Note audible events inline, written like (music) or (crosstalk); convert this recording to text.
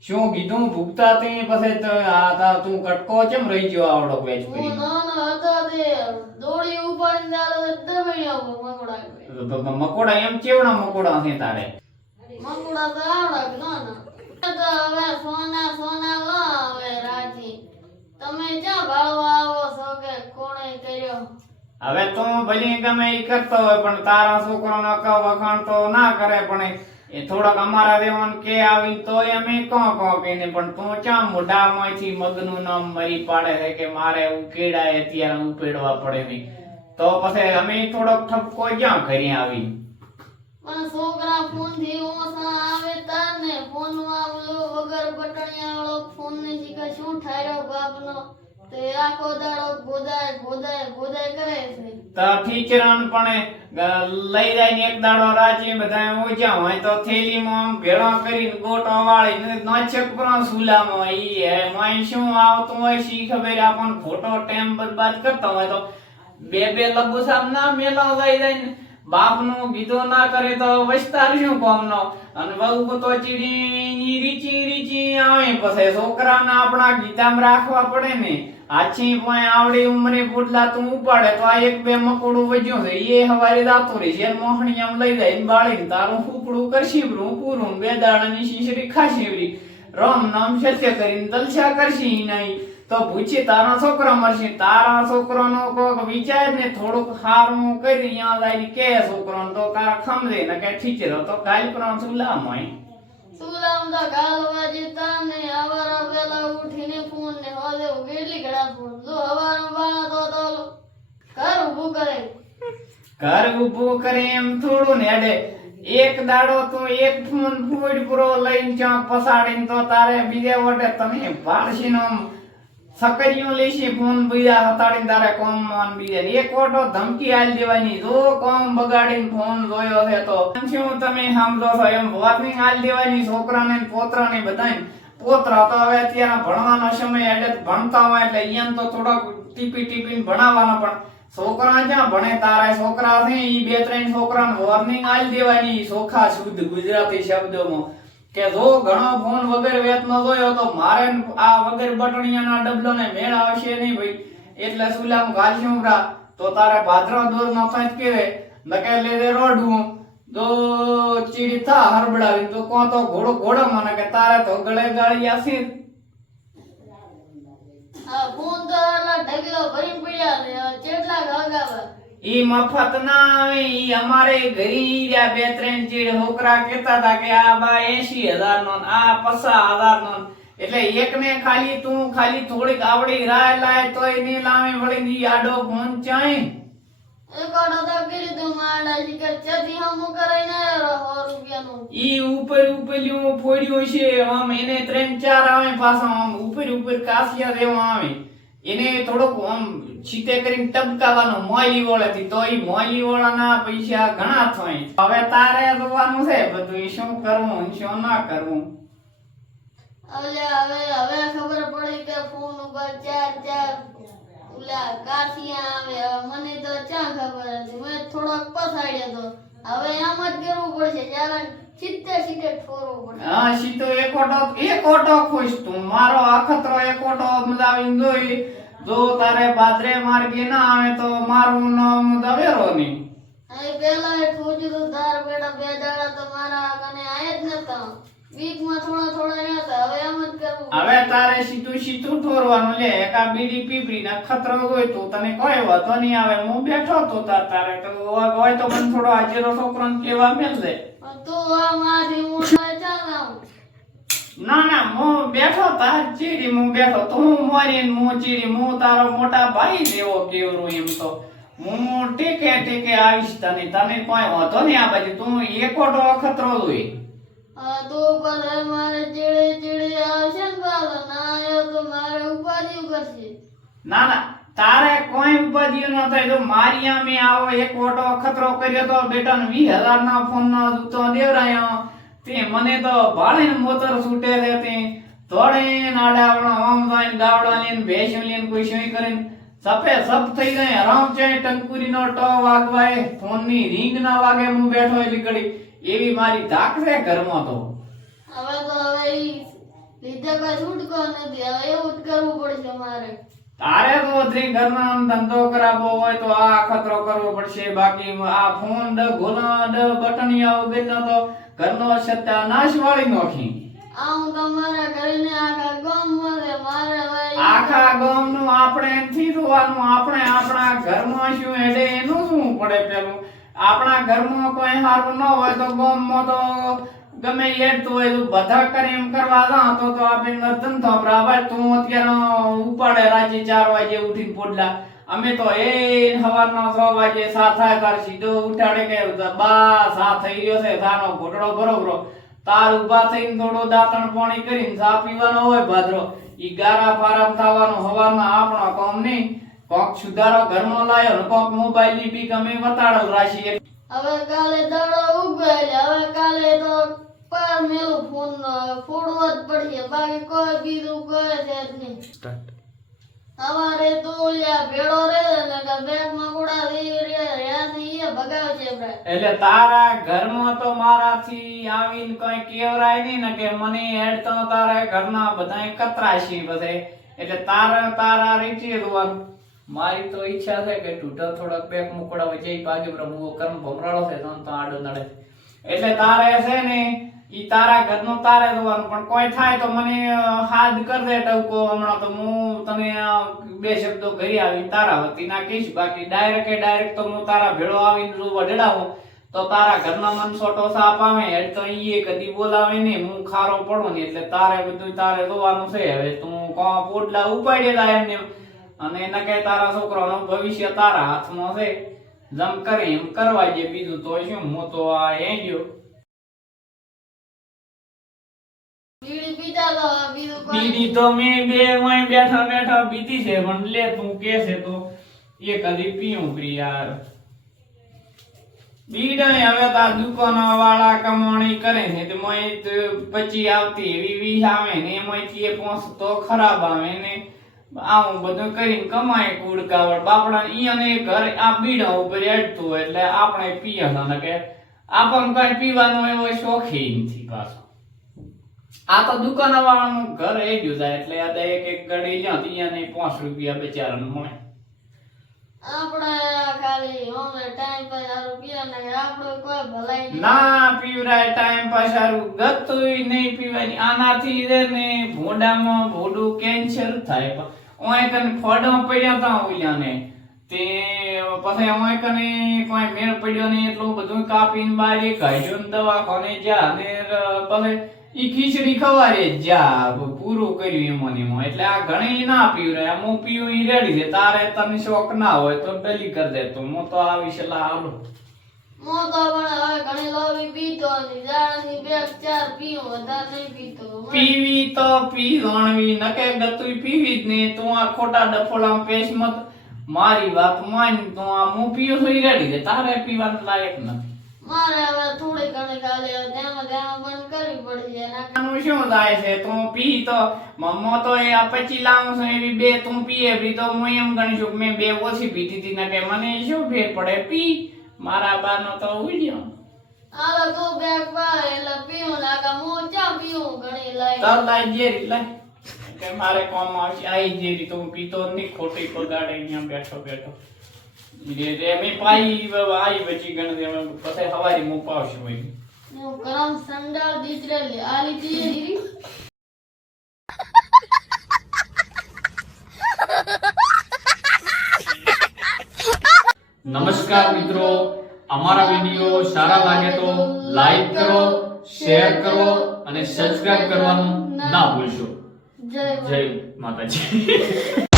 શું કીધું? ભૂખતા તે પછી તો આ તા તું કટકો કેમ રહી ગયો આવડો વેચ હું ના ના હતા તે દોડી ઉપાડીને દાડો દબાઈ આવો મકોડા મકોડા એમ કેવડા મકોડા છે તારે? મકોડા તો આવડા ના ના. તો હવે સોના સોના લો હવે રાજી. તમે ક્યાં ભાળવા આવો છો કે કોણે કર્યો? હવે તું ભલે ગમે એ કરતો હોય પણ તારા છોકરાનો વખાણ તો ના કરે પણ એ થોડાક અમારા વેવન કે આવી તો અમે કો કો કહીને, પણ તું ચા મોઢામાંથી મગનું નામ મરી પાડે છે કે મારે ઉકેડાય અત્યારે ઉકેડવા પડે નહીં. તો પછી અમે થોડોક ઠપકો ક્યાં કરી આવી પણ છોકરા ફોનથી ઓછા આવે તને ફોનમાં વગર બટણિયા વાળો ફોન ને શીખે શું ઠાર્યો બાપ નો તે પણ ને હોય તો થેલીમાં આમ ભેળો કરીને ગોટો વાળીને નોચક પર સુલામાં ઈ હે. શું આવતું હોય શી ખબર? આપણને ખોટો ટાઈમ બરબાદ કરતો હોય તો બે બે લબુ સામ ના મેલા જાય ને બાપનું બીજો ના કરે તો વસ્તાર શું કોમનો અને બહુ તો ચીડી રીચી રીચી આવે. પછી છોકરાને આપણા ગીતામાં રાખવા પડે ને. આછી પણ આવડી ઉંમરે પોટલા તું ઉપાડે તો આ એક બે મકોડું વજ્યું છે. એ હવારે દાતો રહી છે. મોહણી આમ લઈ જાય બાળીને તારું ફૂકડું કરશી પૂરું બે દાડાની શીશરી ખાશી રમ નામ સત્ય કરીને તલસા કરશી નહીં. તો પૂછી તારા છોકરા મરશે તારા છોકરાનો કોક વિચાર ને થોડુંક હારું કરી અહીંયા લઈને કે છોકરાને તો કાર ખમલે ને કે ઠીચરો તો કાલ પ્રણ સુલા હોય સુલામ તો ગાલવા જીતા ને હવારા વેલા ઉઠીને ફોન ને હોદે ઉગેલી ગડા ફોન જો હવારા વાળા તો તો ઘર ઊભું કરે. ઘર ઊભું કરે એમ થોડું ને અડે એક દાડો તું એક ફોન ફૂડ પૂરો લઈને ચા પસાડીને તો તારે બીજે વટે તમે પાડશીનો આમ સકરિયું લેશી ફોન બીજા હતાડી તારે કોમ માન બીજે. એક ઓટો ધમકી આલ દેવાની. જો કોમ બગાડીને ફોન જોયો છે તો. શું તમે સમજો છો, એમ વોર્નિંગ આલ દેવાની, છોકરાને પોતરાને બધાને. પોતરા તો હવે અત્યારે ભણવાનો સમય એટલે ભણતા હોય એટલે અહીંયા તો થોડોક ટીપી ટીપીને ભણાવવાનો, પણ છોકરા જ્યાં ભણે? તારા છોકરા છે, ઈ બે ત્રણ છોકરાને વોર્નિંગ આલ દેવાની. સોખા શુદ્ધ ગુજરાતી શબ્દોમાં. કે જો ઘણો ફોન વગર વેતનો જોયો તો મારે આ વગર બટણીયાના ડબલો ને મેળ આવશે નહીં ભાઈ. એટલે સુલામ ગાલશું રા તો તારે ભાદરો દોર નો કંઈક કેવે નકે લે દે રોડવું તો ચીડી થા હરબડાવી. તો કો તો ઘોડો ઘોડો મને કે, તારે તો ગળે ગાળી આસી આ ફોન ઢગલો ભરી પડ્યા ને કેટલા હગાવા ઈ મફત ના આવે ઈ અમારે ઘરી રહ્યા બે ત્રણ ચીડ હોકરા કહેતા હતા કે આ બા એસી હજાર નો આ પસા હજાર નો. એટલે એક ને ખાલી તું ખાલી થોડીક આવડી રાય લાય તોયની લાવે વળી ની આડો ફોન તો કરી તું માડા હમું કરાઈને સો ઈ ઉપર ઉપરલ્યું ફોડ્યું છે આમ એને ત્રણ ચાર આવે પાછા આમ ઉપર ઉપર કાસિયા દેવા આવે. એને થોડોક આમ છીતે કરીને ટપકાવાનો મોયલી વળેથી તો એ મોયલી વાળાના પૈસા ઘણા થાય હવે તારે જોવાનું છે બધું એ શું કરવું શું ના કરવું? હવે હવે હવે ખબર પડી કે ફોન ઉપર ચાર ચાર, ઓલા કાસિયા આવે મને તો ચા ખબર હતી, મેં થોડોક પસાડ્યો તો. હવે આમ જ કરવું પડશે જ્યારે હા સીતો એક ઓટો એક ઓટો ખુશ તું. મારો અખતરો એક ઓટો મદાવીને દોઈ જો તારે બાદરે માર્ગે ના આવે તો મારું નામ દવેરો નહીં અહીં પેલા ઠોચ્યું હતું ધાર બેડા બે દાડા તો મારા કને આયા જ નતા. વીકમાં થોડા થોડા રહ્યા હવે એમ જ કરવું હવે તારે સીધું સીતું ઠોરવાનું લે. એકા બીડી પીપરી ના ખતરો હોય તો તને કોઈ વાતો નહીં આવે. હું બેઠો તો તાર તારે તો હોય તો પણ થોડો હાજરો છોકરો કેવા મેલ દે. તું આ મારી મોટા ચાલ આવું ના ના હું બેઠો તાર ચીડી હું બેઠો તું મોરી હું ચીડી હું તારો મોટા ભાઈ જેવો કેવરો એમ તો. હું ટીકે ટીકે આવીશ તને. તને કોઈ વાંધો નહીં આ બાજુ. તું એકોટો વખત જોઈ. આ તો મારે ચીડે ચીડે આવશે ને પાછો. ના આવ્યો તો મારે ઉપાધિ કરશે. ના ના તારે કોઈ ઉપાધિ ન થાય. તો મારી આમે આવો એક ઓટો ખતરો કર્યો તો બેટા ને વીસ હજાર ના ફોન ના જૂતો દેવરાયો. તે મને તો ભાડે ને મોતર છૂટે છે. તે ધોળે નાડાવણો આમ જાય ગાવડા લઈને ભેંસ્યું લઈને કોઈ કરીને સફે સપ થઈ ગઈ રામ છે ટંકુરી નો ટો વાગવાય. ફોનની રિંગ ના વાગે હું બેઠો એટલી ઘડી એવી મારી ધાક છે ઘરમાં તો. હવે બીજા કોઈ છૂટકો નથી. હવે એવું કરવું પડશે મારે. તારે તો અત્યારે ઘરનો ધંધો કરાવવો હોય તો આ ખતરો કરવો પડશે. બાકી આ ફોન ડ ગોલા ડ બટનિયા વગરનો તો ઘરનો સત્યાનાશ વાળી નોખી. આવું તમારા કરીને આખા ગામ મારે મારે ભાઈ આખા ગામનું આપણે એનથી જોવાનું. આપણે આપણા ઘરમાં શું એડે એનું શું પડે પેલું. આપણા ઘરમાં કોઈ સારું ન હોય તો ગામમાં તો ગમે એ તો એવું બધા કરે એમ કરવા જા, તો તો નર્તન તો બરાબર તું અત્યારે ઉપાડે રાજી ચાર વાગે ઉઠીને પોડલા અમે તો એ સવારના છ વાગે સાથા કર સીધો ઉઠાડે કે બા, સા થઈ ગયો છે, સાનો ઘોટડો બરોબરો. તાર ઊભા થઈને થોડો દાંતણ પાણી કરીને સા પીવાનો હોય ભાદરો. ઈ ગારા ફારામ થવાનો હવારના આપણો કોમ નહીં. કોક સુધારો ઘરનો લાયો કોક મોબાઈલની બી ગમે વતાડો રાશી હવે કાલે દાડો ઉગાડે હવે કાલે તો પાર મેલું ફોન ફોડવો જ પડશે. બાકી કોઈ બીજું કોઈ છે જ નહીં. અમારે તો ઓલ્યા ભેળો રે ને કે બેગમાં ગોળા દઈ રે ભગાવશે એટલે તારા ઘરમાં તો મારાથી આવીને કઈ કેવરાય નહીં ને કે મને હેડ તો તારા ઘરના બધા કતરાશી બધે. એટલે તારા તારા રીતે જોવાનું મારી તો ઈચ્છા છે કે તૂટો થોડોક બેક મુકડા હોય જઈ પાગે પ્રભુ કર્મ, ભમરાળો છે તો આડો નડે. એટલે તારે છે ને, ઈ તારા ઘરનો તારે જોવાનું પણ કોઈ થાય તો મને હાથ કરજે ટવકો હમણાં તો હું તને બે શબ્દો ઘરે આવી, તારા વતી ના કહીશ. બાકી ડાયરેક્ટ ડાયરેક્ટ તો હું તારા ભેળો આવીને જો વઢડાવું તો તારા ઘરના મન સોટો સાપ આવે હેડ તો ઈએ કદી બોલાવે નહીં. હું ખારો પડો ને, એટલે તારે બધું તારે જોવાનું છે. હવે તું કો, પોટલા ઉપાડેલા એમને. અને એના કહે તારા છોકરાનું ભવિષ્ય તારા હાથમાં છે. જમ કરે એમ કરવા જે બીજું તો શું? હું તો આ એ ગયો બીડી તો હવે મેં બે વઅહીં બેઠા બેઠા પીધી છે પણ લે તું કે છે તો એ કદી પીવું પ્રિયાર. બીડાય હવે તો આ દુકાનો વાળા કમાણી કરે છે તે મોય પછી આવતી એવી વીસ આવે ને એમાંથી એ પોસ તો ખરાબ આવે ને આવું બધું કરીને કમાય કુડકાવડ બાપડા ઈ અને ઘર આ બીડા ઉપર એડતું એટલે આપણે પીએ ને કે આપણને કઈ પીવાનો એવો શોખી નથી પાછો. આ તો દુકાન વાળાનું ઘર એ જ જાય એટલે આ એક એક ગડી જ્યાં ત્યાં પાંચ રૂપિયા બચારાને મળે. આપણે ખાલી હોમે ટાઈમ પર હારું પીએ ને આપણે કોઈ ભલાઈ ના પીવરાય ટાઈમ પાસ સારું ગતુંય નહીં પીવાની આનાથી છે ને ભોંડામાં ભોડું કેન્સર થાય. ઓય કને ફોડો પડ્યા તા ઓલ્યાને તે પછી ઓય કને કોઈ મેળ પડ્યો નહીં, એટલું બધું કાપીને બારી કાઢ્યું ને દવાખાને જા ને ર- પછી ઈ ખીચડી ખવારે જ પૂરું કર્યું એમાં ને એમાં. એટલે આ ઘણી ના પીવું પીવરાય અમુક પીવું ઈ રેડી છે. તારે તને શોખ ના હોય તો ડલી કરી દે તો, હું તો આવી સલાહ આલું પીવું તો પી ગણવી નકે ગતુઈ પીવી જ નહીં. તું આ ખોટા ડફોલા પેશ મત. મારી વાત માન તું આ હું પીયો છું ઈ રેડી છે. તારે પીવાનું લાયક નથી. મારે હવે થોડી ઘણી ગાલે ધ્યાન ધ્યાન બંધ કરવી પડશે નાનું શું થાય છે? તું પી તો. મમ્મો તો એ આ પચી લાવું છું એવી બે તું પીએ. બી તો હું એમ ગણીશું છું મેં બે ઓછી પીધી હતી નકે મને શું ફેર પડે? પી. મારા બાનો તો ઉડ્યો હાલો તું બેગ પાડ એટલે પીવું નાખા હું ચા પીવું ઘણી લઈ તાર લાઈ જેરી લાઈ કે મારે કોમ આવશે આઈ જેરી તો હું પીતો ની ખોટી પગાડે અહીંયા બેઠો બેઠો. રે રે મે પાઈ આઈ બચી ગણ દે પછી હવારી હું પાવશું હોય હું કરમ સંડાળ દીચરેલી આલી દીરી નમસ્કાર મિત્રો. અમારા વીડિયો સારા લાગે તો લાઈક કરો શેર કરો અને સબસ્ક્રાઇબ કરવાનું ના ભૂલશો. જય જય માતાજી. (laughs)